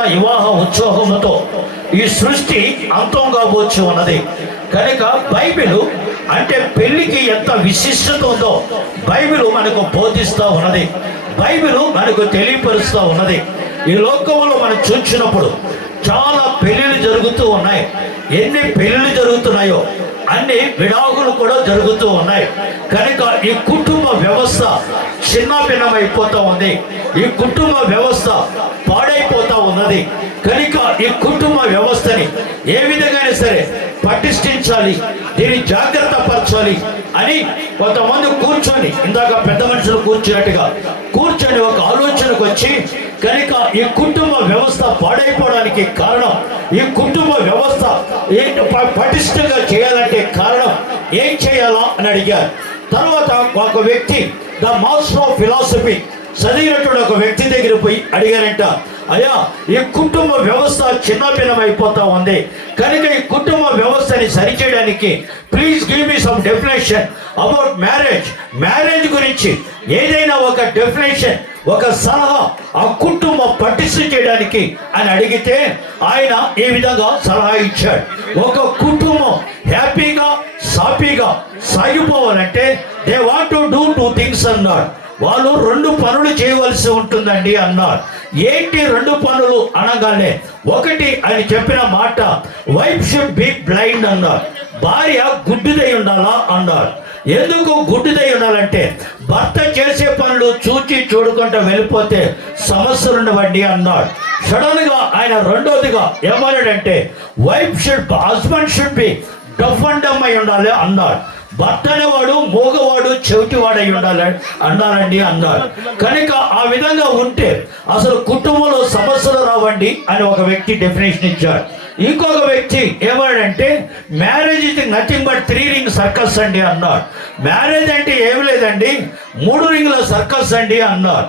జరుగుతున్న వివాహ ఉత్సవముతో ఈ సృష్టి అంతం కాబోచ్చు ఉన్నది. కనుక బైబిల్ అంటే పెళ్లికి ఎంత విశిష్టత ఉందో బైబిల్ మనకు బోధిస్తూ ఉన్నది, బైబిల్ మనకు తెలియపరుస్తూ ఉన్నది. ఈ లోకంలో మనం చూసినప్పుడు చాలా పెళ్లిళ్ళు జరుగుతూ ఉన్నాయి. ఎన్ని పెళ్లిళ్ళు జరుగుతున్నాయో అన్ని విడాకులు కూడా జరుగుతూ ఉన్నాయి. కనుక ఈ కుటుంబ వ్యవస్థ చిన్నభిన్నమైపోతూ ఉంది, ఈ కుటుంబ వ్యవస్థ పాడైపోతూ ఉన్నది. కనుక ఈ కుటుంబ వ్యవస్థని ఏ విధంగా సరే పటిష్ఠించాలి, దీన్ని జాగ్రత్త పరచాలి అని కొంతమంది కూర్చొని, ఇందాక పెద్ద మనుషులు కూర్చున్నట్టుగా కూర్చొని ఒక ఆలోచనకు వచ్చి, కనుక ఈ కుటుంబ వ్యవస్థ పాడైపోవడానికి కారణం, ఈ కుటుంబ వ్యవస్థ పటిష్టంగా చేయాలంటే కారణం ఏం చేయాలా అని అడిగారు. తర్వాత ఒక వ్యక్తి ద మాస్టర్ ఆఫ్ ఫిలాసఫీ చదివినటువంటి ఒక వ్యక్తి దగ్గర పోయి అడిగారంట, అయ్యా ఈ కుటుంబ వ్యవస్థ చిన్నభిన్నమైపోతా ఉంది, కనుక ఈ కుటుంబ వ్యవస్థని సరిచేయడానికి please give me some definition about marriage, marriage గురించి ఏదైనా ఒక డెఫినేషన్, ఒక సలహా ఆ కుటుంబం పటిష్ట చేయడానికి అని అడిగితే ఆయన ఈ విధంగా సలహా ఇచ్చాడు. ఒక కుటుంబం హ్యాపీగా సాఫీగా సాగిపోవాలంటే they want to do 2 things అన్నాడు. వాళ్ళు 2 పనులు చేయవలసి ఉంటుందండి అన్నారు. ఏంటి 2 పనులు అనగానే, ఒకటి ఆయన చెప్పిన మాట వైఫ్ షుడ్ బి బ్లైండ్ అన్నారు, భార్య గుడ్డిదై ఉండాలా అన్నారు. ఎందుకు గుడ్డిదై ఉండాలంటే భర్త చేసే పనులు చూచి చూడకుండా వెళ్ళిపోతే సమస్యలు ఉండవండి అన్నాడు. సడన్ గా ఆయన రెండోదిగా ఏమన్నాడంటే husband should be deaf and dumb అయి ఉండాలి అన్నాడు. భర్త అనేవాడు మోగవాడు చెవిటివాడై ఉండాలి అన్నారండి అన్నారు. కనుక ఆ విధంగా ఉంటే అసలు కుటుంబంలో సమస్యలు రావండి అని ఒక వ్యక్తి డెఫినేషన్ ఇచ్చాడు. ఇంకొక వ్యక్తి ఏమన్నాడంటే marriage is nothing but 3 ring circus అండి అన్నాడు. మ్యారేజ్ అంటే ఏమి లేదండి 3 రింగుల సర్కస్ అండి అన్నారు.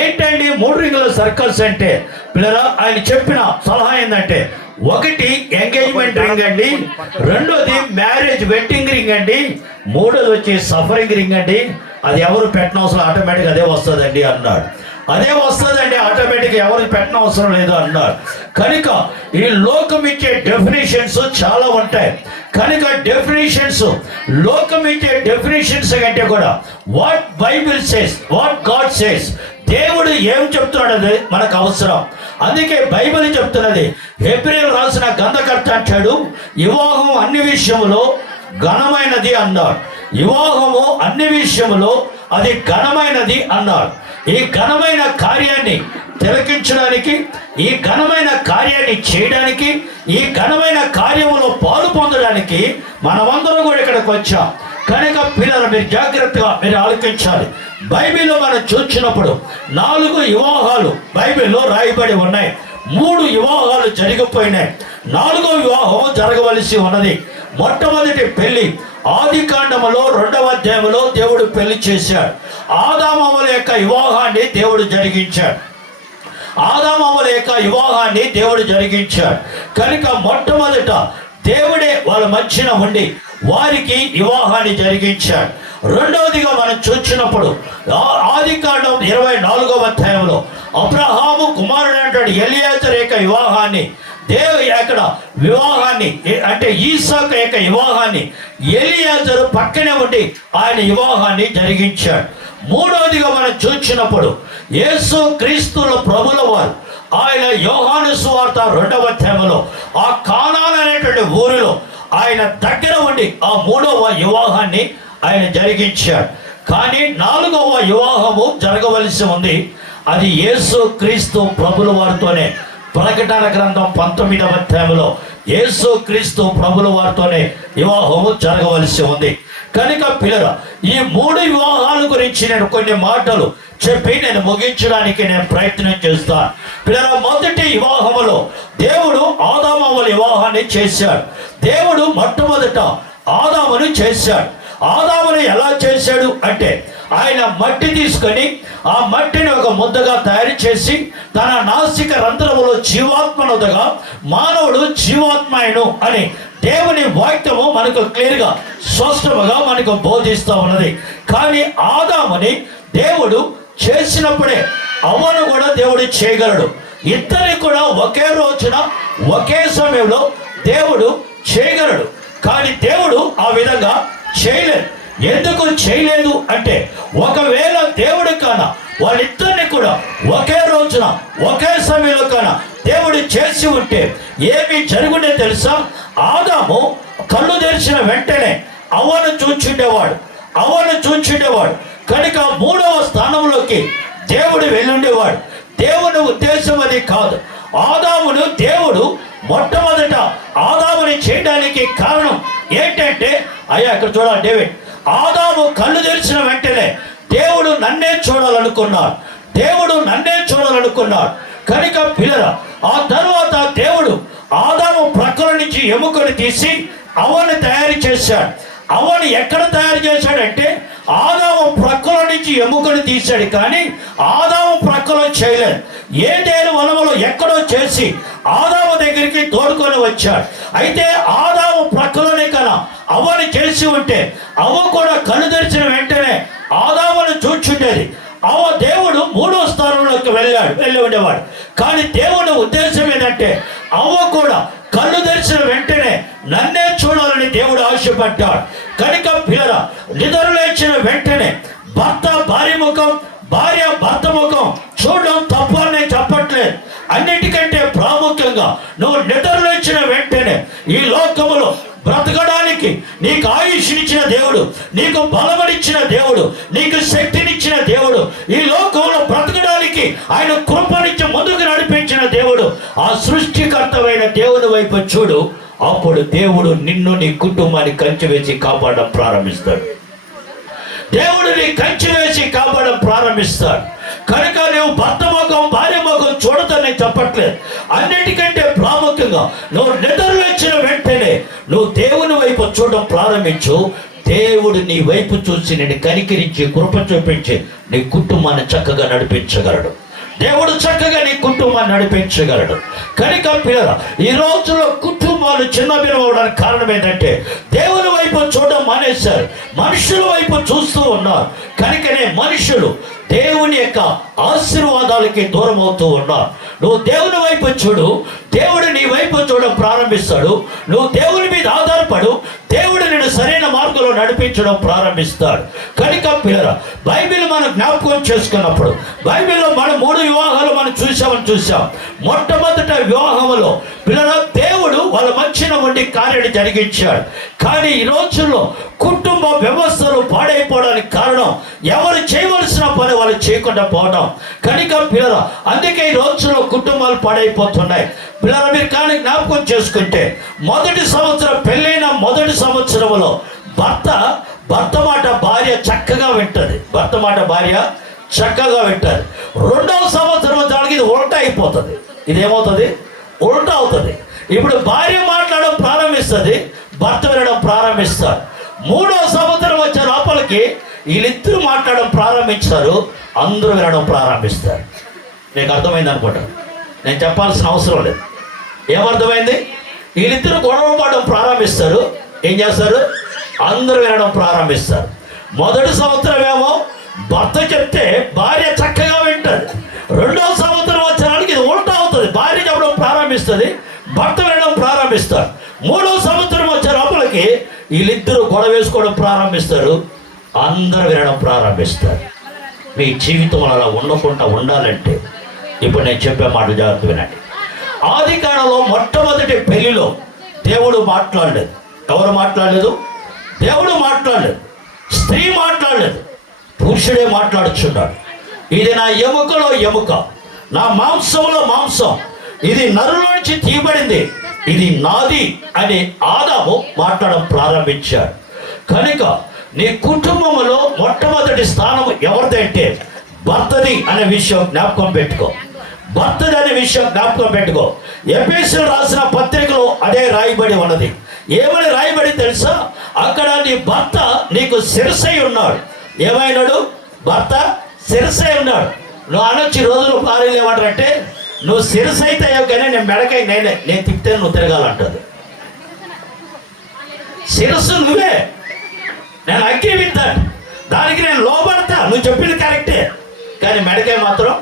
ఏంటండి 3 రింగుల సర్కస్ అంటే, పిల్లరా ఆయన చెప్పిన సలహా ఏంటంటే, ఒకటి ఎంగేజ్మెంట్ రింగ్ అండి, రెండోది మ్యారేజ్ వెడ్డింగ్ రింగ్ అండి, మూడోది వచ్చి సఫరింగ్ రింగ్ అండి, అది ఎవరు పెట్టనవసరం ఆటోమేటిక్ అదే వస్తుందండి అన్నాడు. అదే వస్తుందండి ఆటోమేటిక్, ఎవరు పెట్టనవసరం లేదు అన్నాడు. కనుక ఈ లోకం ఇచ్చే డెఫినేషన్స్ చాలా ఉంటాయి. కనుక డెఫినేషన్స్, లోకం ఇచ్చే డెఫినేషన్స్ కంటే కూడా what Bible says, what God says, దేవుడు ఏం చెప్తున్నాడు అది మనకు అవసరం. అందుకే బైబిల్ చెప్తున్నది, హెబ్రీయులకు రాసిన గ్రంథకర్త అంటాడు, వివాహం అన్ని విషయములో ఘనమైనది అన్నాడు. వివాహము అన్ని విషయములో అది ఘనమైనది అన్నాడు. ఈ ఘనమైన కార్యాన్ని తిలకించడానికి, ఈ ఘనమైన కార్యాన్ని చేయడానికి, ఈ ఘనమైన కార్యములో పాలు పొందడానికి మనమందరం కూడా ఇక్కడికి వచ్చాం. కనుక పిల్లలు మీరు జాగ్రత్తగా మీరు ఆలోచించాలి. బైబిల్లో మనం చూసినప్పుడు 4 వివాహాలు బైబిల్లో రాయబడి ఉన్నాయి. 3 వివాహాలు జరిగిపోయినాయి, 4వ వివాహం జరగవలసి ఉన్నది. మొట్టమొదటి పెళ్లి ఆదికాండములో 2వ అధ్యాయంలో దేవుడు పెళ్లి చేశాడు. ఆదామవ్వల యొక్క వివాహాన్ని దేవుడు జరిగించాడు. ఆదామవ్వల యొక్క వివాహాన్ని దేవుడు జరిగించాడు. కనుక మొట్టమొదట దేవుడే వాళ్ళ మధ్యన ఉండి వారికి వివాహాన్ని జరిగించాడు. రెండవదిగా మనం చూసినప్పుడు ఆదికాండం 24వ అధ్యాయంలో అబ్రహాము కుమారుడు అంటాడు ఎలియాజరు యొక్క వివాహాన్ని అక్కడ వివాహాన్ని అంటే ఈసాకు యొక్క వివాహాన్ని ఎలియాజరు పక్కనే ఉండి ఆయన వివాహాన్ని జరిగించాడు. మూడవదిగా మనం చూసినప్పుడు యేసు క్రీస్తుల ప్రభుల వారు ఆయన యోహాను సువార్త 2వ అధ్యాయంలో ఆ కానాన్ అనేటువంటి ఊరిలో ఆయన దగ్గర ఉండి ఆ 3వ వివాహాన్ని ఆయన జరిగించాడు. కానీ 4వ వివాహము జరగవలసి ఉంది, అది యేసు క్రీస్తు ప్రభుల వారితోనే. ప్రకటన గ్రంథం 19వ అధ్యాయంలో యేసు క్రీస్తు ప్రభుల వారితోనే వివాహము జరగవలసి ఉంది. కనుక పిల్లల ఈ 3 వివాహాల గురించి నేను కొన్ని మాటలు చెప్పి నేను ముగించడానికి నేను ప్రయత్నం చేస్తాను. పిల్లల మొదటి వివాహములో దేవుడు ఆదామవ్వల వివాహాన్ని చేశాడు. దేవుడు మొట్టమొదట ఆదామును చేశాడు. ఆదామును ఎలా చేశాడు అంటే ఆయన మట్టి తీసుకొని ఆ మట్టిని ఒక ముద్దగా తయారు చేసి తన నాసిక రంధ్రములో జీవాత్మనుదగా మానవుడు జీవాత్మయను అని దేవుని వాక్యము మనకు క్లియర్గా స్పష్టముగా మనకు బోధిస్తూ ఉన్నది. కానీ ఆదాముని దేవుడు చేసినప్పుడే అవ్వను కూడా దేవుడు చేయగలడు. ఇద్దరిని కూడా ఒకే రోజున ఒకే సమయంలో దేవుడు చేయగలడు. కానీ దేవుడు ఆ విధంగా చేయలేదు. ఎందుకు చేయలేదు అంటే, ఒకవేళ దేవుడు కాన వాళ్ళిద్దరిని కూడా ఒకే రోజున ఒకే సమయంలో కాన దేవుడు చేసి ఉంటే ఏమి జరుగునే తెలుసా? ఆదాము కళ్ళు తెరిచిన వెంటనే అవ్వను చూచుండేవాడు కనుక మూడవ స్థానంలోకి దేవుడు వెళ్ళుండేవాడు. దేవుని ఉద్దేశం అది కాదు. ఆదామును దేవుడు మొట్టమొదట ఆదాముని చేయడానికి కారణం ఏంటంటే, ఇక్కడ చూడాలి డేవిడ్, ఆదాము కళ్ళు తెరిచిన వెంటనే దేవుడు నన్నే చూడాలనుకున్నాడు కనుక పిల్లల, ఆ తర్వాత దేవుడు ఆదాము ప్రక్కల నుంచి ఎముకను తీసి అవ్వను తయారు చేశాడు. అవ్వను ఎక్కడ తయారు చేశాడంటే, ఆదాము ప్రక్కల నుంచి ఎముకను తీశాడు, కానీ ఆదాము ప్రక్కలో చేయలేదు. ఏదేను వనములో ఎక్కడో చేసి ఆదాము దగ్గరికి తోడుకొని వచ్చాడు. అయితే ఆదాము ప్రక్కలోనే కన్నా అవ్వని చేసి ఉంటే అవ్వ కూడా కళ్ళు తెరిచిన వెంటనే ఆదామును చూచుండేది. అవ్వ దేవుడు మూడో స్థానంలోకి వెళ్ళి ఉండేవాడు. కానీ దేవుని ఉద్దేశం ఏంటంటే, అవ్వ కూడా కళ్ళు తెరిచిన వెంటనే నన్నే చూడాలని దేవుడు ఆశపడ్డాడు. కనుక పిల్లల, నిద్ర లేచిన వెంటనే భర్త భార్య ముఖం, భార్య భర్త ముఖం చూడడం తప్పు అని నేను చెప్పట్లేదు. అన్నిటికంటే ప్రాముఖ్యంగా నువ్వు నిద్ర లేచిన వెంటనే ఈ లోకములో బ్రతకడానికి నీకు ఆయుష్నిచ్చిన దేవుడు, నీకు బలమనిచ్చిన దేవుడు, నీకు శక్తినిచ్చిన దేవుడు, ఈ లోకంలో బ్రతకడానికి ఆయన కృపనిచ్చి ముందుకు నడిపించిన దేవుడు, ఆ సృష్టికర్తమైన దేవుని వైపు చూడు. అప్పుడు దేవుడు నిన్ను, నీ కుటుంబాన్ని కంచె వేసి కాపాడడం ప్రారంభిస్తాడు. దేవుడు నీ కంచె వేసి కాపాడడం ప్రారంభిస్తాడు. కనుక నువ్వు భర్త ముఖం, భార్య ముఖం చూడతానని చెప్పట్లేదు. అన్నిటికంటే ప్రాముఖ్యంగా నువ్వు నిద్ర లేచిన వెంటనే నువ్వు దేవుని వైపు చూడడం ప్రారంభించు. దేవుడు నీ వైపు చూసి నేను కనికరించి కృప చూపించి నీ కుటుంబాన్ని చక్కగా నడిపించగలడు. దేవుడు చక్కగా నీ కుటుంబాన్ని నడిపించగలడు. కనుక పిల్లల, ఈ రోజుల్లో కుటుంబాలు చిన్నభిన్నమవడానికి కారణం ఏంటంటే, దేవుని వైపు చూడడం మానేశారు, మనుషుల వైపు చూస్తూ ఉన్నారు. కనుకనే మనుషులు దేవుని యొక్క ఆశీర్వాదాలకి దూరం అవుతూ ఉన్నారు. నువ్వు దేవుని వైపు చూడు, దేవుడు నీ వైపు చూడడం ప్రారంభిస్తాడు. నువ్వు దేవుని మీద ఆధారపడు, దేవుడు నిన్ను సరైన మార్గంలో నడిపించడం ప్రారంభిస్తాడు. కనుక పిల్లల, బైబిల్ మనం జ్ఞాపకం చేసుకున్నప్పుడు బైబిల్లో మనం 3 వివాహాలు మనం చూసాం. మొట్టమొదట వివాహంలో పిల్లల, దేవుడు వాళ్ళ మధ్యన ఉండి కార్యాన్ని జరిగించాడు. కానీ ఈ రోజుల్లో కుటుంబ వ్యవస్థలు పాడైపోవడానికి కారణం ఎవరు చేయవలసిన పని వాళ్ళు చేయకుండా పోవడం. కనుక పిల్లల, అందుకే ఈ రోజుల్లో కుటుంబాలు పాడైపోతున్నాయి. పిల్లల, మీరు కానీ జ్ఞాపకం చేసుకుంటే, మొదటి సంవత్సరం పెళ్ళైన మొదటి సంవత్సరంలో భర్త మాట భార్య చక్కగా వింటది. రెండవ సంవత్సరం వచ్చడానికి ఇది ఉల్టా అయిపోతుంది. ఇదేమవుతుంది? ఉల్టా అవుతుంది. ఇప్పుడు భార్య మాట్లాడడం ప్రారంభిస్తుంది, భర్త వినడం ప్రారంభిస్తారు. మూడవ సంవత్సరం వచ్చే లోపలికి వీళ్ళిద్దరూ మాట్లాడడం ప్రారంభించారు, అందరూ వినడం ప్రారంభిస్తారు. మీకు అర్థమైంది అనుకుంటాను, నేను చెప్పాల్సిన అవసరం లేదు. ఏమర్థమైంది? వీళ్ళిద్దరూ గొడవ పడడం ప్రారంభిస్తారు. ఏం చేస్తారు? అందరూ వినడం ప్రారంభిస్తారు. మొదటి సంవత్సరం ఏమో భర్త చెప్తే భార్య చక్కగా వింటుంది. రెండవ సంవత్సరం వచ్చేవాడికి ఇది ఉల్టా అవుతుంది. భార్య చెప్పడం ప్రారంభిస్తుంది, భర్త వినడం ప్రారంభిస్తారు. మూడవ సంవత్సరం వచ్చే లోపలికి వీళ్ళిద్దరూ గొడవ వేసుకోవడం ప్రారంభిస్తారు, అందరూ వినడం ప్రారంభిస్తారు. మీ జీవితంలో అలా ఉండకుండా ఉండాలంటే ఇప్పుడు నేను చెప్పే మాట జాగ్రత్త వినండి. ఆది కాలంలో మొట్టమొదటి పెళ్లిలో దేవుడు మాట్లాడలేదు. ఎవరు మాట్లాడలేదు? దేవుడు మాట్లాడలేదు, స్త్రీ మాట్లాడలేదు, పురుషుడే మాట్లాడుచున్నాడు. ఇది నా ఎముకలో ఎముక, నా మాంసంలో మాంసం, ఇది నరులోంచి తీయబడింది, ఇది నాది అని ఆదాము మాట్లాడడం ప్రారంభించాడు. కనుక నీ కుటుంబంలో మొట్టమొదటి స్థానం ఎవరిదంటే భర్తది అనే విషయం జ్ఞాపకం పెట్టుకో. ఎఫెసీయులకు రాసిన పత్రికలో అదే రాయబడి ఉన్నది. ఏమని రాయబడి తెలుసా? అక్కడ నీ భర్త నీకు శిరసై ఉన్నాడు. ఏమైనాడు? భర్త శిరసై ఉన్నాడు. నువ్వు అనొచ్చి రోజులు భార్యలు ఏమంటారంటే, నువ్వు శిరస అయితే కానీ నేను మెడకై నేను తిప్పితే నువ్వు తిరగాలంటది. శిరస్సు నువ్వే, నేను అగ్గి విత్తాను, దానికి నేను లోబడతా, నువ్వు చెప్పింది కరెక్టే, కానీ మెడకాయ మాత్రం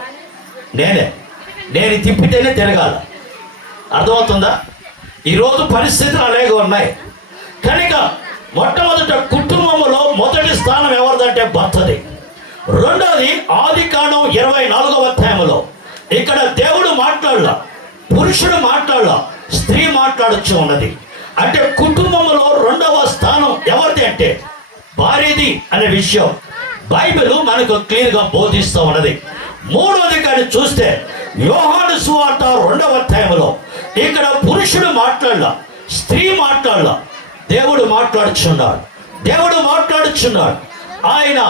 నేనే. నేను తిప్పితేనే తిరగాల. అర్థమవుతుందా? ఈరోజు పరిస్థితులు అలాగే ఉన్నాయి. కనుక మొట్టమొదట కుటుంబంలో మొదటి స్థానం ఎవరిదంటే భర్తది. రెండోది ఆదికాండం 24వ అధ్యాయంలో ఇక్కడ దేవుడు మాట్లాడలా, పురుషుడు మాట్లాడలా, స్త్రీ మాట్లాడొచ్చు ఉన్నది. అంటే కుటుంబంలో రెండవ స్థానం ఎవరిది అంటే భార్యది అనే విషయం బైబిల్ మనకు క్లియర్గా బోధిస్తూ ఉన్నది. మూడవది కానీ చూస్తే యోహాను సువార్త 2వ అధ్యాయంలో ఇక్కడ పురుషుడు మాట్లాడలా, స్త్రీ మాట్లాడలా, దేవుడు మాట్లాడుచున్నాడు. దేవుడు మాట్లాడుచున్నాడు. ఆయన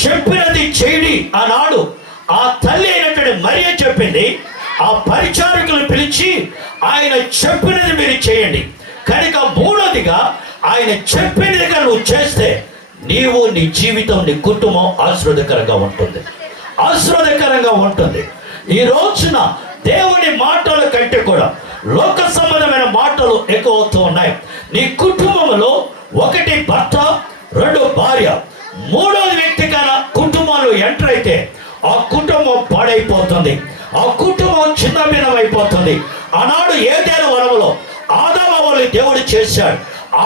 చెప్పినది చేయడి అన్నాడు. ఆ తల్లి అయినటువంటి మరియ చెప్పింది. ఆ పరిచారకులు పిలిచి ఆయన చెప్పినది మీరు చేయండి. కనుక మూడోదిగా ఆయన చెప్పినదిగా నువ్వు చేస్తే నీవు, నీ జీవితం, నీ కుటుంబం ఆశీర్వాదకరంగా ఉంటుంది, ఆశీర్వాదకరంగా ఉంటుంది. ఈ రోజున దేవుని మాటల కంటే కూడా లోక సంబంధమైన మాటలు ఎక్కువ అవుతూ ఉన్నాయి. నీ కుటుంబంలో ఒకటి భర్త, రెండు భార్య, మూడోది వ్యక్తి కన్నా కుటుంబంలో ఎంటర్ అయితే ఆ కుటుంబం పాడైపోతుంది, ఆ కుటుంబం చిన్న భిన్నమైపోతుంది. ఆనాడు ఏదైనా వనములో ఆదామవల్ని దేవుడు చేశాడు.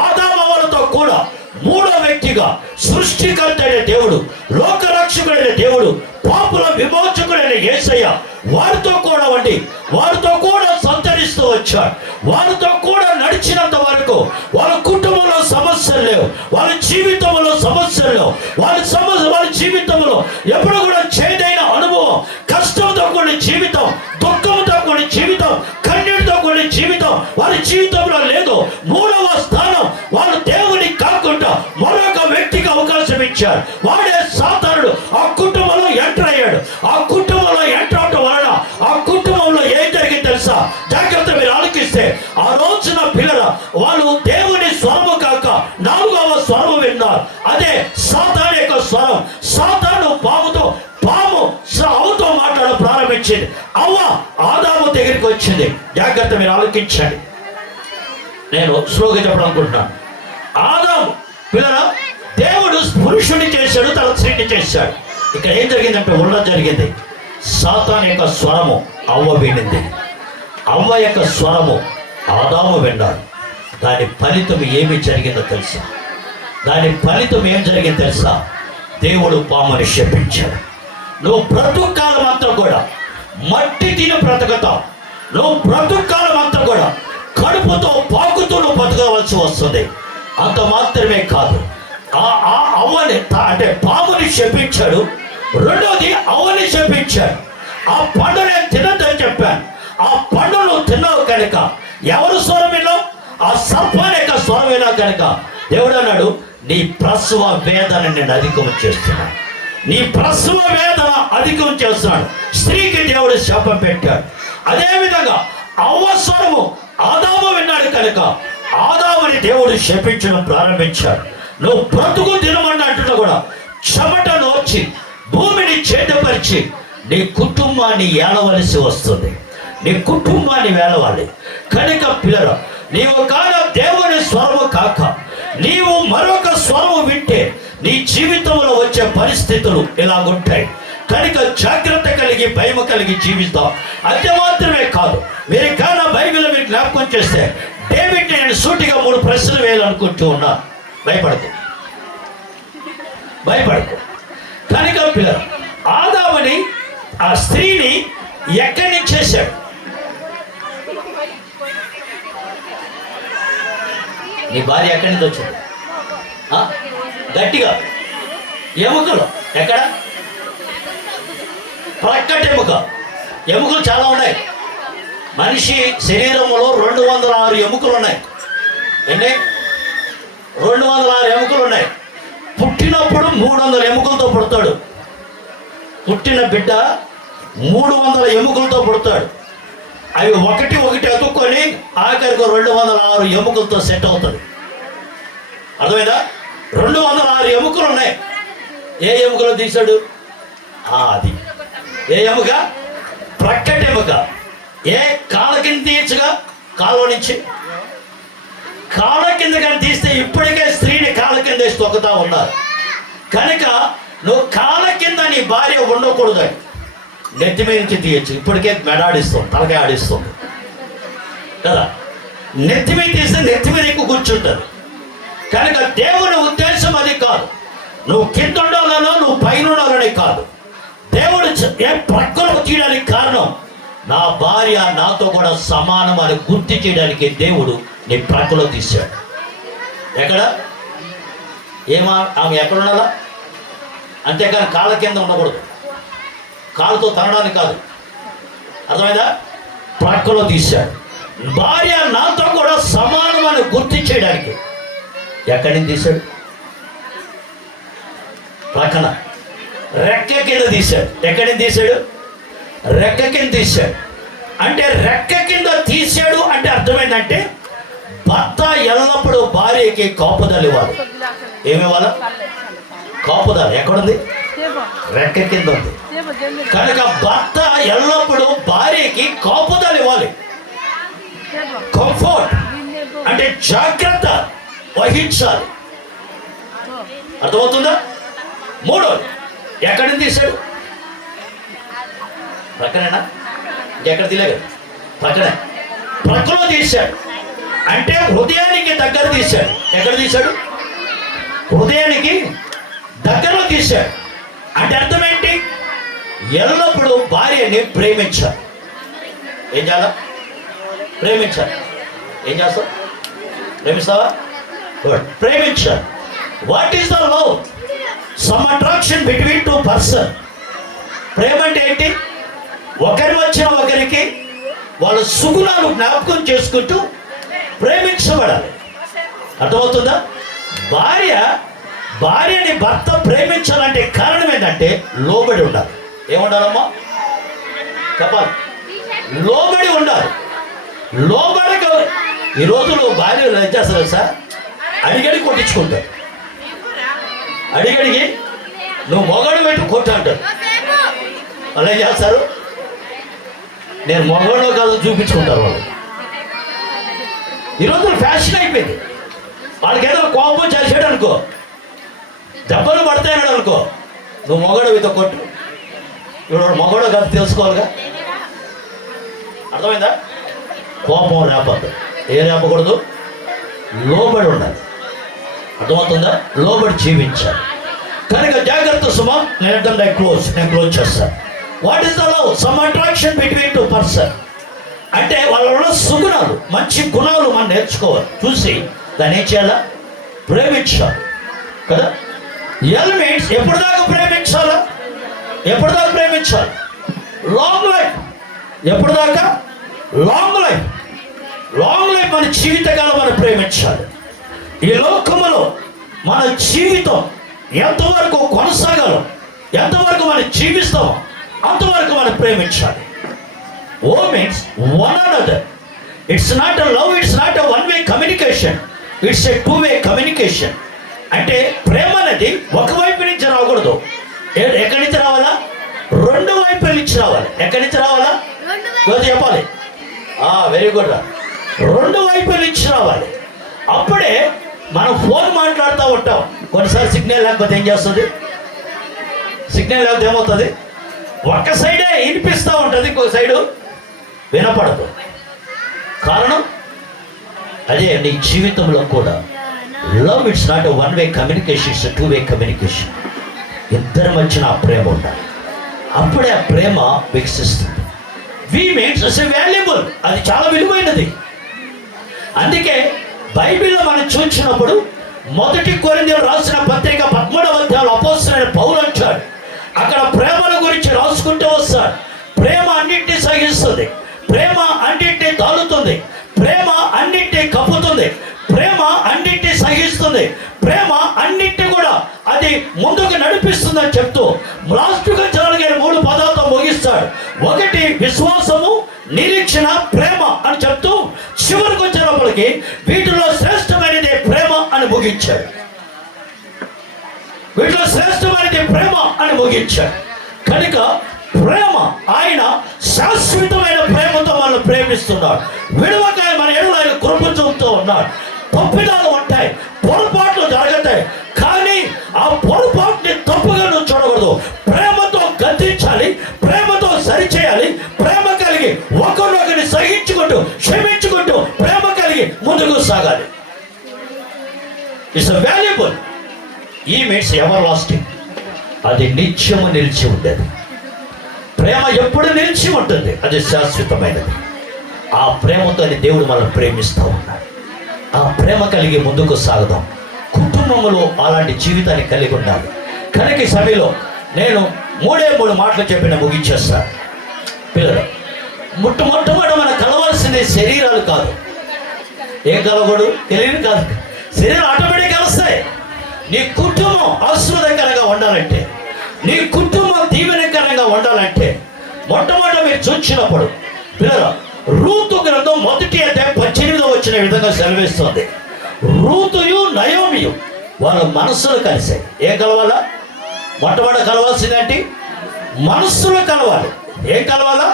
ఆదామవలతో కూడా మూడో వ్యక్తిగా సృష్టికర్త అయిన దేవుడు, లోకరక్షకుడైన దేవుడు, పాపుల విమోచకుడైన యేసయ్య వారితో కూడా ఉండి వారితో కూడా సంతరిస్తూ వచ్చాడు. వారితో కూడా నడిచినంత వరకు వాళ్ళ కుటుంబంలో సమస్యలు లేవు, వాళ్ళ జీవితంలో సమస్యలు లేవు. వాళ్ళ జీవితంలో ఎప్పుడు కూడా చేదైన అనుభవం, కష్టంతో కూడిన జీవితం, దుఃఖంతో కూడిన జీవితం, కన్నీటితో కూడిన జీవితం వాళ్ళ జీవితంలో లేదు. మూడవ స్థానం వాళ్ళు దేవుని కాకుండా మరొక వ్యక్తికి అవకాశం ఇచ్చారు. వాడే సాతానుడు ఆ కుటుంబంలో ఎంటర్ అయ్యాడు. ఆ కుటుంబంలో ఎంటర్ అవడం వలన ఆ కుటుంబంలో ఏం జరిగింది తెలుసా? జాగ్రత్త, మీరు ఆలోచిస్తే ఆ రోజున పిల్లల వాళ్ళు దేవుని స్వరము కాక నాలుగవ స్వరము విన్నారు. అదే సాతాను యొక్క స్వరం. సాతాను పాము అవ్వతో మాట్లాడడం ప్రారంభించింది. అవ్వ ఆదాము దగ్గరికి వచ్చింది. జాగ్రత్త, మీరు ఆలోచించండి. నేను స్లోగా చెప్పడం అనుకుంటున్నాను. ఆదాము పిల్లల దేవుడు పురుషుని చేశాడు, తన స్త్రీని చేశాడు. ఇక్కడ ఏం జరిగిందంటే ఉన్న జరిగింది. సాతాను యొక్క స్వరము అవ్వ వినింది. అవ్వ యొక్క స్వరము ఆదాము విన్నాడు. దాని ఫలితం ఏమి జరిగిందో తెలుసా? దాని ఫలితం ఏం జరిగిందో తెలుసా? దేవుడు పాముని శపించాడు. నువ్వు బ్రతుకాలం అంతా కూడా మట్టి తిని బ్రతుకుతావు. నువ్వు బ్రతుకాలం అంతా కూడా కడుపుతో పాకుతూ నువ్వు బతకవలసి వస్తుంది. అంత మాత్రమే కాదు, ఆ అవ్వని అంటే పాముని శపించాడు. రెండోది అవ్వని శపించాడు. ఆ పండు నేను తినద్దని చెప్పాను. ఆ పండు నువ్వు తిన్నావు కనుక ఎవరు స్వరం విన్నావు? ఆ సర్పాన్ని యొక్క స్వరం విన్నావు కనుక దేవుడు అన్నాడు, నీ ప్రసవ వేదన నేను అధికం చేస్తున్నాను. నీ ప్రసవ వేదన అధికం చేస్తున్నాడు. స్త్రీకి దేవుడు శాపం పెట్టాడు. అదేవిధంగా అవ్వ స్వరము ఆదాము విన్నాడు కనుక ఆదాముని దేవుడు శపించడం ప్రారంభించాడు. నువ్వు బ్రతుకు తినమన్నట్టుగా కూడా చెమట నోర్చి భూమిని చేతపరిచి నీ కుటుంబాన్ని ఏలవలసి వస్తుంది. నీ కుటుంబాన్ని వేలవాలి కనుక పిల్లల, నీవు కాన దేవుని స్వరము కాక నీవు మరొక స్వరము వింటే నీ జీవితంలో వచ్చే పరిస్థితులు ఇలాగుంటాయి. కనుక జాగ్రత్త కలిగి, భయం కలిగి జీవిస్తాం. అంతే మాత్రమే కాదు, మీరు కాన బైబిల్ మీరు జ్ఞాపకం చేస్తే డేవిడ్ని నేను సూటిగా 3 ప్రశ్నలు వేయాలనుకుంటూ ఉన్నా. భయపడకు. కనుక పిల్లలు, ఆదాముని ఆ స్త్రీని ఎక్కడి నుంచి చేశాడు? నీ భార్య ఎక్కడి నుంచి వచ్చింది? గట్టిగా ఎముకలు. ఎక్కడ? ప్రక్కటి ఎముకలు చాలా ఉన్నాయి. మనిషి శరీరంలో 206 ఎముకలు ఉన్నాయి. ఎన్ని? 206 ఎముకలు ఉన్నాయి. పుట్టినప్పుడు 300 ఎముకలతో పుడతాడు. పుట్టిన బిడ్డ 300 ఎముకలతో పుడతాడు. అవి ఒకటి అతుక్కొని ఆఖరికి 206 ఎముకలతో సెట్ అవుతుంది. అర్థమైందా? 206 ఎముకలు ఉన్నాయి. ఏ ఎముకలు తీశాడు? అది ఏ ఎముక? ప్రక్కటి ఎముక. ఏ కాళ్ళ కింద తీయచ్చుగా? కాళ్ళ నుంచి కాళ్ళ కింద కానీ తీస్తే ఇప్పటికే స్త్రీని కాళ్ళ కింద వేసి తొక్కుతా ఉన్నారు. కనుక నువ్వు కాళ్ళ కింద నీ భార్య ఉండకూడదు. నెత్తి మీద నుంచి తీయచ్చు. ఇప్పటికే మెడాడిస్తాం, తలకాయ ఆడిస్తుంది కదా. నెత్తి మీద తీస్తే నెత్తి మీద ఎక్కువ కూర్చుంటుంది. కనుక దేవుని ఉద్దేశం అది కాదు. నువ్వు కింద ఉండాలనో నువ్వు పైన ఉండాలని కాదు. దేవుడు ప్రక్కలో తీయడానికి కారణం, నా భార్య నాతో కూడా సమానం అని గుర్తు చేయడానికి దేవుడు నీ ప్రక్కలో తీశాడు. ఎక్కడ ఆమె ఎక్కడ ఉండాలా? అంతేకాని కాళ్ళ కింద ఉండకూడదు, కాళ్ళతో తనడానికి కాదు. అర్థమైందా? ప్రక్కలో తీశాడు. భార్య నాతో కూడా సమానం అని గుర్తు చేయడానికి ఎక్కడి నుంచి తీశాడు? ప్రక్కన రెక్క కింద తీశాడు. ఎక్కడి నుంచి తీశాడు? రెక్క కింద తీశాడు. అంటే రెక్క కింద తీశాడు అంటే అర్థమైందంటే భర్త ఎల్లప్పుడూ భార్యకి కాపుదల ఇవ్వాలి. ఏమివ్వాలా? కాపుదల. ఎక్కడుంది? రెక్క కింద ఉంది. కనుక భర్త ఎల్లప్పుడూ భార్యకి కాపుదల ఇవ్వాలి. కంఫర్ట్ అంటే జాగ్రత్త వహించాలి. అర్థమవుతుందా? మూడోది ఎక్కడిని తీశాడు? ప్రక్కనేనా? ఇంకెక్కడ తీయలేదు, ప్రక్కనే. ప్రక్కలో తీశాడు అంటే హృదయానికి దగ్గర తీశాడు. ఎక్కడ తీశాడు? హృదయానికి దగ్గరలో తీశాడు. అంటే అర్థం ఏంటి? ఎల్లప్పుడూ భార్యని ప్రేమించాలి. ఏం చేయాలా? ప్రేమించాలి. ఏం చేస్తావు? ప్రేమిస్తావా? ప్రేమించాలి. What is the love? Some attraction between two person. ప్రేమ అంటే ఏంటి? ఒకరి వచ్చిన ఒకరికి వాళ్ళ సుగుణాలు జ్ఞాపకం చేసుకుంటూ ప్రేమించబడాలి. అర్థమవుతుందా? భార్యని భర్త ప్రేమించాలంటే కారణం ఏంటంటే లోబడి ఉండాలి. ఏముండాలమ్మా? చెప్పాలి. లోబడి ఉండాలి. లోబడక ఈ రోజులు భార్యలు ఏం చేస్తారు సార్? అడిగడి కొట్టించుకుంటారు. అడిగడిగి నువ్వు మొగడు పెట్టి కొట్టు అంటారు. వాళ్ళు ఏం చేస్తారు? నేను మొగడు కాదు చూపించుకుంటారు వాళ్ళు. ఈ రోజులు ఫ్యాషన్ అయిపోయింది. వాళ్ళకి ఏదో కోపం చేసాడు అనుకో, దెబ్బలు పడతాయన్నాడు అనుకో, నువ్వు మొగడు మీతో కొట్టు. ఇప్పుడు మొగడు కాదు తెలుసుకోవాలిగా. అర్థమైందా? కోపం రేపద్దు. ఏ రేపకూడదు? లోబడి ఉండాలి. అర్థమవుతుందా? లోబడి జీవించాలి. కనుక జాగ్రత్త సుమా. నేను క్లోజ్ చేస్తాను. What is the love? Some attraction between two person. అంటే వాళ్ళలో సుగుణాలు, మంచి గుణాలు మనం నేర్చుకోవాలి. చూసి దాన్ని ఏం చేయాలా? ప్రేమించాలి కదా. ఎలిమెంట్స్ ఎప్పటిదాకా ప్రేమించాలా? ఎప్పటిదాకా ప్రేమించాలి? Long life. ఎప్పటిదాకా? Long life. లాంగ్ లైఫ్ మన జీవితకాలం మనం ప్రేమించాలి. ఈ లోకములో మన జీవితం ఎంతవరకు కొనసాగాలో, ఎంతవరకు మనం జీవిస్తామో అంతవరకు మనం ప్రేమించాలి. ఓ means one another. It's not a love, it's not a one way communication, it's a two way communication. అంటే ప్రేమ అనేది ఒకవైపు నుంచి రాకూడదు. ఎక్కడి నుంచి రావాలా? రెండు వైపుల నుంచి రావాలి. ఎక్కడి నుంచి రావాలా? చెప్పాలి. Very good. రెండు వైపుల నుంచి రావాలి. అప్పుడే మనం ఫోన్ మాట్లాడుతూ ఉంటాం. కొన్నిసార్లు సిగ్నల్ లేకపోతే ఏం చేస్తుంది? సిగ్నల్ లేకపోతే ఏమవుతుంది? ఒక సైడే వినిపిస్తూ ఉంటుంది, ఇంకో సైడు వినపడదు. కారణం అదే. నీ జీవితంలో కూడా love it's not a one way communication, it's two way communication. ఇద్దరి మధ్యన ఆ ప్రేమ ఉండాలి. అప్పుడే ఆ ప్రేమ వికసిస్తుంది. వి మీన్స్ ఇట్స్ వాల్యుబుల్. అది చాలా విలువైనది. అందుకే బైబిల్లో మనం చూసినప్పుడు మొదటి కొరింథీయులకు రాసిన పత్రిక 13వ అధ్యాయంలో అపోస్తలుడైన పౌలు అంటాడు, అక్కడ ప్రేమల గురించి రాసుకుంటూ వస్తాడు. ప్రేమ అన్నింటినీ సహిస్తుంది, ప్రేమ అన్నింటినీ తాలుతుంది, ప్రేమ అన్నింటినీ కప్పుతుంది, ప్రేమ అన్నింటినీ సహిస్తుంది, ప్రేమ అన్నింటినీ కూడా అది ముందుకు నడిపిస్తుందని చెప్తూ లాస్ట్గా జరగని 3 పదాలతో ముగిస్తాడు. ఒకటి విశ్వాసము, నిరీక్షణ, ప్రేమ అని చెప్తూ చివరికి వచ్చేటప్పటికి వీటిలో శ్రేష్టమైనది ప్రేమ అని ముగించాడు. వీటిలో శ్రేష్టమైనది ప్రేమ అని ముగించాడు. కనుక ప్రేమ, ఆయన శాశ్వతమైన ప్రేమతో మనం ప్రేమిస్తున్నాడు. విడవకాయ మన ఎడల ఆయన కృప చూపుతూ ఉన్నాడు. తప్పిదాలు ఉంటాయి, పొరపాట్లు జరుగుతాయి, కానీ ఆ పొరపాటుని తప్పుగా నువ్వు చూడకూడదు. ప్రేమతో గద్దించాలి, ప్రేమతో క్షమించుకుంటూ ప్రేమ కలిగి ముందుకు సాగాలి. It's valuable. ఈ మీన్స్ ఎవర్ లాస్టింగ్. అది నిత్యము నిలిచి ఉండేది. ప్రేమ ఎప్పుడు నిలిచి ఉంటుంది, అది శాశ్వతమైనది. ఆ ప్రేమతో దేవుడు మనల్ని ప్రేమిస్తూ ఉన్నాడు. ఆ ప్రేమ కలిగి ముందుకు సాగుదాం. కుటుంబంలో అలాంటి జీవితాన్ని కలిగి ఉండాలి. కనుక ఈ సమయంలో నేను 3 మాటలు చెప్పిన ముగించేస్తాను. పిల్లలు, మొట్టమొదటి మనం కలవాల్సింది శరీరాలు కాదు. ఏం కలవకూడదు? తెలియదు కాదు. శరీరం ఆటోమేటిక్ కలుస్తాయి. నీ కుటుంబం ఆశీర్వాదకరంగా ఉండాలంటే, నీ కుటుంబం దీవెనకరంగా ఉండాలంటే మొట్టమొదటి మీరు చూసినప్పుడు పిల్లలు, రూతు గ్రంథం 1:18 వచ్చిన విధంగా సెలవిస్తుంది. రూతుయు నయోమియు వాళ్ళ మనస్సులు కలిసాయి. ఏం కలవాలా? మొట్టమొదటి కలవాల్సిందేంటి? మనస్సులు కలవాలి. ఏం కలవాలా?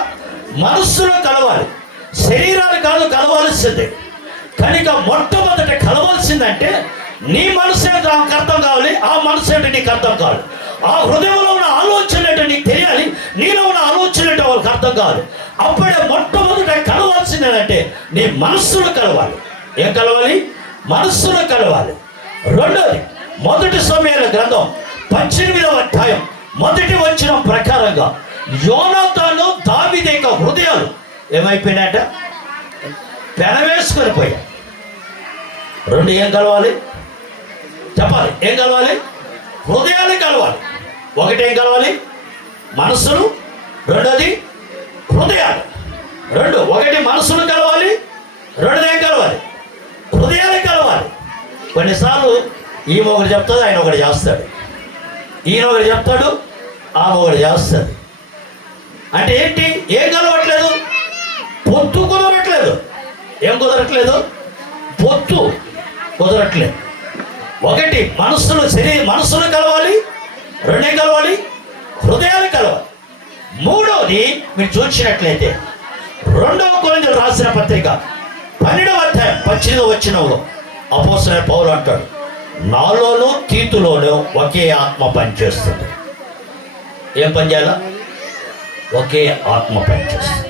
మనస్సులో కలవాలి. శరీరాలు కాదు కలవాల్సిందే. కనుక మొట్టమొదట కలవాల్సిందంటే నీ మనసు ఏంటో ఆమెకు అర్థం కావాలి, ఆ మనసు ఏంటో నీకు అర్థం కావాలి. ఆ హృదయంలో ఉన్న ఆలోచన ఏంటో నీకు తెలియాలి, నీలో ఉన్న ఆలోచన ఏంటో వాళ్ళకి అర్థం కావాలి. అప్పుడే మొట్టమొదట కలవాల్సిందేంటంటే నీ మనస్సులో కలవాలి. ఏం కలవాలి? మనస్సులో కలవాలి. రెండోది, 1 సమూయేలు గ్రంథం 18వ అధ్యాయం 1 వచనం ప్రకారంగా యోనాతాను దావీదు యొక్క హృదయాలు ఏమైపోయినాయట? పెనవేసుకొని పోయాయి. 2 ఏం కలవాలి? చెప్పాలి. ఏం కలవాలి? హృదయాలు కలవాలి. 1 ఏం కలవాలి? మనస్సులు. 2ది హృదయాలు. 1 మనస్సులు కలవాలి, 2 ఏం కలవాలి? హృదయాలు కలవాలి. కొన్నిసార్లు ఈమె ఒకటి చెప్తాడు, ఆయన ఒకటి చేస్తాడు. ఈయన ఒకటి చెప్తాడు, ఆమె ఒకటి చేస్తాడు. అంటే ఏంటి? ఏం కలవట్లేదు? పొత్తు కుదరట్లేదు. ఏం కుదరట్లేదు? పొత్తు కుదరట్లేదు. 1 మనస్సులు, మనస్సులు కలవాలి, 2 ఏం కలవాలి? హృదయాలు కలవాలి. 3వది మీరు చూసినట్లయితే 2వ కొరింథీయులకు రాసిన పత్రిక 12వ అధ్యాయం 18వ వచనంలో అపోస్తలుడైన పౌలు అంటాడు, నాలోనూ తీతులోనూ ఒకే ఆత్మ పనిచేస్తుంది. ఏం పని చేయాలా? ఒకే ఆత్మ పనిచేస్తుంది.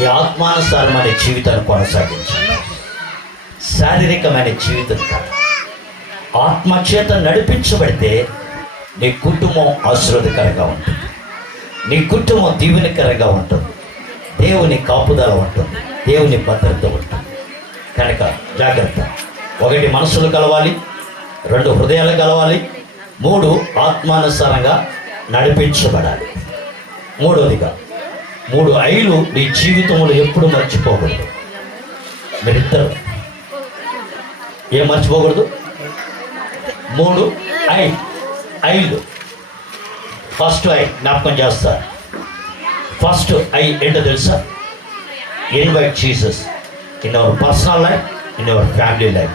ఈ ఆత్మానుసారమైన జీవితాన్ని కొనసాగించాలి. శారీరకమైన జీవితం కాదు. ఆత్మచేత నడిపించబడితే నీ కుటుంబం ఆశీర్వాదకరంగా ఉంటుంది, నీ కుటుంబం దీవెనకరంగా ఉంటుంది, దేవుని కాపుదల ఉంటుంది, దేవుని భద్రత ఉంటుంది. కనుక జాగ్రత్త. 1 మనసులు కలవాలి, 2 హృదయాలు కలవాలి, 3 ఆత్మానుసారంగా నడిపించబడాలి. 3వదిగా 3 ఐలు నీ జీవితంలో ఎప్పుడు మర్చిపోకూడదు. మీరిద్దరు ఏం మర్చిపోకూడదు? 3 ఐలు. ఫస్ట్ ఐ జ్ఞాపకం చేస్తారు. ఫస్ట్ ఐ ఏంటో తెలుసా? Invite Jesus in our personal life, in our family life.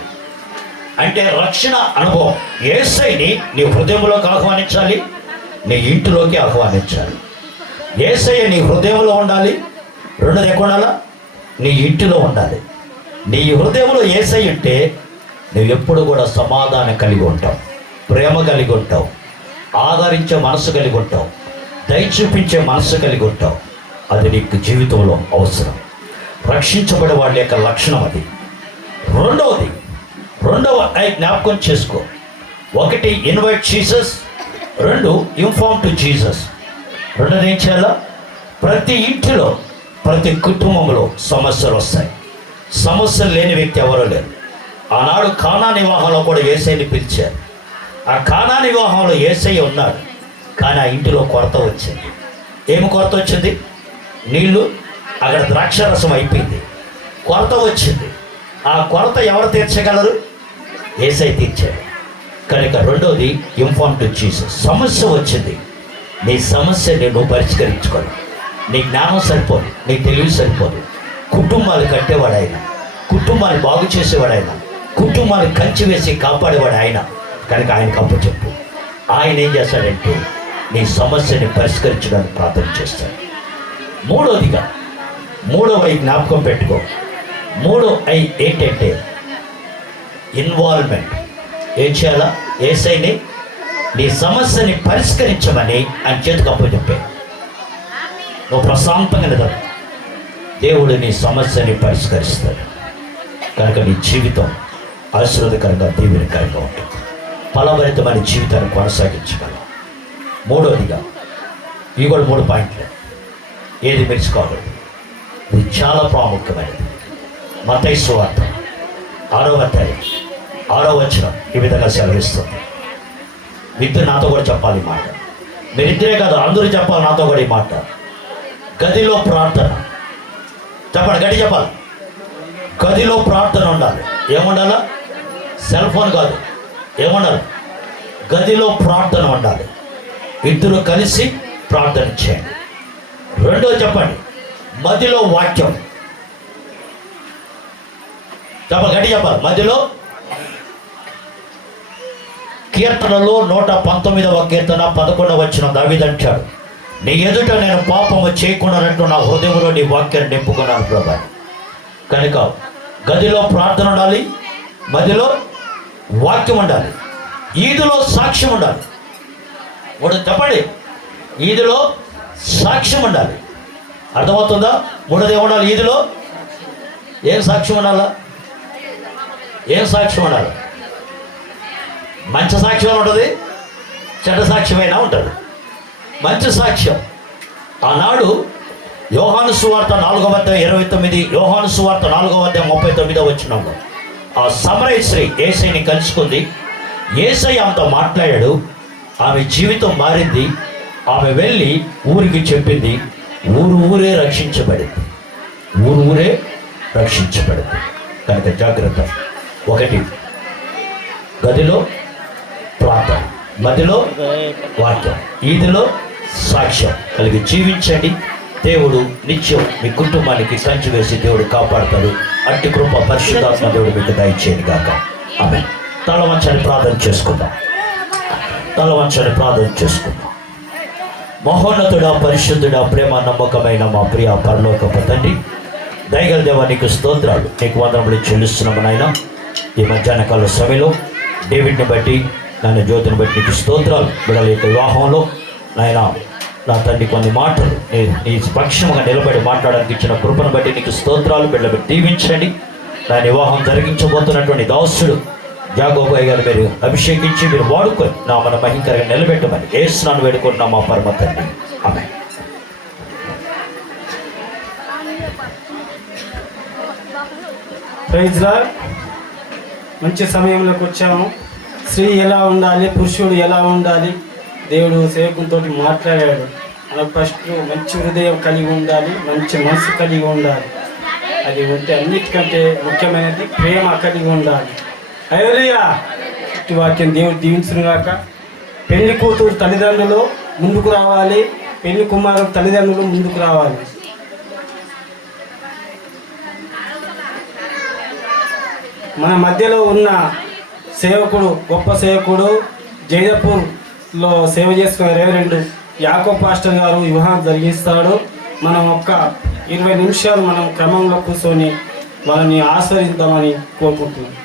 అంటే రక్షణ అనుభవం. యేసయ్యని నీ హృదయంలోకి ఆహ్వానించాలి, నీ ఇంటిలోకి ఆహ్వానించాలి. యేసయ్య నీ హృదయంలో ఉండాలి. 2 ఎక్కడ ఉండాలా? నీ ఇంటిలో ఉండాలి. నీ హృదయంలో యేసయ్య ఉంటే నువ్వు ఎప్పుడు కూడా సమాధానం కలిగి ఉంటావు, ప్రేమ కలిగి ఉంటావు, ఆదరించే మనసు కలిగి ఉంటావు, దయ చూపించే మనసు కలిగి ఉంటావు. అది నీకు జీవితంలో అవసరం. రక్షించబడే వాళ్ళ యొక్క లక్షణం అది. 2వ ఐ జ్ఞాపకం చేసుకో. 1 invite Jesus, 2 inform to Jesus. 2 ఏం చేయాలా? ప్రతి ఇంటిలో, ప్రతి కుటుంబంలో సమస్యలు వస్తాయి. సమస్యలు లేని వ్యక్తి ఎవరో లేరు. ఆనాడు కానా వివాహంలో కూడా యేసయ్యని పిలిచారు. ఆ కానా వివాహంలో యేసయ్య ఉన్నాడు, కానీ ఆ ఇంటిలో కొరత వచ్చింది. ఏమి కొరత వచ్చింది? నీళ్లు, అక్కడ ద్రాక్షరసం అయిపోయింది, కొరత వచ్చింది. ఆ కొరత ఎవరు తీర్చగలరు? యేసయ్య తీర్చాడు. కనుక 2వది ఇన్ఫార్మ్ టు జీసస్. సమస్య వచ్చింది, నీ సమస్యని నువ్వు పరిష్కరించుకోవాలి. నీ జ్ఞానం సరిపోదు, నీ తెలివి సరిపోదు. కుటుంబాలు కట్టేవాడు ఆయన, కుటుంబాన్ని బాగు చేసేవాడు ఆయన, కుటుంబాన్ని కంచి వేసి కాపాడేవాడు ఆయన. కనుక ఆయనకు అప్పచెప్పు. ఆయన ఏం చేస్తాడంటే నీ సమస్యని పరిష్కరించడానికి ప్రార్థన చేస్తాడు. 3వ ఐ జ్ఞాపకం పెట్టుకో. 3వ ఐ ఏంటంటే ఇన్వాల్వ్మెంట్. ఏం చేయాలా? యేసయ్యని నీ సమస్యని పరిష్కరించమని ఆయన చేతికి అప్పచెప్పాడు. నువ్వు ప్రశాంతంగా నిద్ర, దేవుడు నీ సమస్యని పరిష్కరిస్తాడు. కనుక నీ జీవితం ఆశీర్వాదకరంగా దీవెనకరంగా ఉంటుంది. ఫలభరితమైన జీవితాన్ని కొనసాగించగలం. మూడవదిగా ఇవి కూడా 3 పాయింట్లు. ఏది మెచ్చుకోవాలి, ఇది చాలా ప్రాముఖ్యమైనది. మత్తయి సువార్త 6వ అధ్యాయం 6వ వచనం ఈ విధంగా సెలవిస్తుంది. ఇద్దరు నాతో కూడా చెప్పాలి ఈ మాట. మీరిద్దరే కాదు, అందరూ చెప్పాలి నాతో కూడా ఈ మాట. గదిలో ప్రార్థన. చెప్పండి, గడి చెప్పాలి. గదిలో ప్రార్థన ఉండాలి. ఏముండాలా? సెల్ ఫోన్ కాదు, ఏముండాలి? గదిలో ప్రార్థన ఉండాలి. ఇద్దరు కలిసి ప్రార్థన చేయండి. రెండో చెప్పండి, మధ్యలో వాక్యం. చెప్పాలి, గడి చెప్పాలి. మధ్యలో కీర్తనలో 119వ కీర్తన 11వ వచనం దావీదు అంటాడు, నీ ఎదుట నేను పాపము చేయకుండానట్టు నా హృదయంలో నీ వాక్యాన్ని నింపుకున్నాను ప్రభా. కనుక గదిలో ప్రార్థన ఉండాలి, మధ్యలో వాక్యం ఉండాలి, ఈదులో సాక్ష్యం ఉండాలి. చెప్పండి, ఈదులో సాక్ష్యం ఉండాలి. అర్థమవుతుందా? మూడోది ఏముండాలి? ఈదులో ఏం సాక్ష్యం ఉండాలా? ఏం సాక్ష్యం ఉండాలి? మంచి సాక్ష్యం ఉంటుంది, చెడ్డ సాక్ష్యమైనా ఉంటుంది. మంచి సాక్ష్యం. ఆనాడు యోహాను సువార్త 4వ అధ్యాయం 29, యోహాను సువార్త 4వ అధ్యాయం 39వ వచనంలో ఆ సమరయ స్త్రీ యేసయ్యని కలుసుకుంది. యేసయ్య ఆమెతో మాట్లాడాడు. ఆమె జీవితం మారింది. ఆమె వెళ్ళి ఊరికి చెప్పింది. ఊరే రక్షించబడింది. ఊరే రక్షించబడింది. కనుక జాగ్రత్త. 1 గదిలో ప్రార్థన, మధ్యలో వాక్యం, ఈదిలో సాక్ష్యం కలిగి జీవించండి. దేవుడు నిత్యం మీ కుటుంబానికి కంచి వేసి దేవుడు కాపాడతాడు. అట్టి కృప పరిశుద్ధాత్మ దేవుడు మీకు దయచేయను గాక. ఆమేన్. తల వంచని ప్రార్థన చేసుకుందాం. తల వంచని ప్రార్థన చేసుకుందాం. మహోన్నతుడా, పరిశుద్ధుడా, ప్రేమ నమ్మకమైన మా ప్రియ పరలోకపు తండ్రి, దయగల దేవా నీకు స్తోత్రాలు, నీకు వందనములు చెల్లిస్తున్నాము నాయన. ఈ మధ్యాహ్న కాల సమయంలో డేవిడ్ని బట్టి, నాయన జ్యోతిని బట్టి నీకు స్తోత్రాలు. బిడ్డల యొక్క వివాహంలో నాయన నా తండ్రి కొన్ని మాటలు నీ పక్షముగా నిలబడి మాట్లాడడానికి ఇచ్చిన కృపను బట్టి నీకు స్తోత్రాలు. బిడ్డలు దీవించండి. నా వివాహం జరిగించబోతున్నటువంటి దాసుడు యాకోబు గారు మీరు అభిషేకించి మీరు వాడుకొని నా మన మహికరంగా నిలబెట్టమని యేసునామమున వేడుకుంటున్నాం మా పరమ తండ్రి. ఆమేన్. Praise lord. మంచి సమయంలోకి వచ్చాము. స్త్రీ ఎలా ఉండాలి, పురుషుడు ఎలా ఉండాలి, దేవుడు సేవకునితో మాట్లాడాడు. మనకు ఫస్ట్ మంచి హృదయం కలిగి ఉండాలి, మంచి మనసు కలిగి ఉండాలి. అది ఉంటే అన్నిటికంటే ముఖ్యమైనది ప్రేమ కలిగి ఉండాలి. హల్లెలూయా. ఇటు వాక్యం దేవుడు దీవించును గాక. పెళ్లి కూతురు తల్లిదండ్రులు ముందుకు రావాలి, పెళ్లి కుమారుడు తల్లిదండ్రులు ముందుకు రావాలి. మన మధ్యలో ఉన్న సేవకుడు, గొప్ప సేవకుడు, జైదపూర్లో సేవ చేసుకున్న రెవరెండ్ యాకోబ్ పాస్టర్ గారు వివాహం జరిగిస్తాడు. మనం 20 నిమిషాలు మనం క్రమంలో కూర్చొని వాళ్ళని ఆస్వాదిద్దామని కోరుకుంటున్నాం.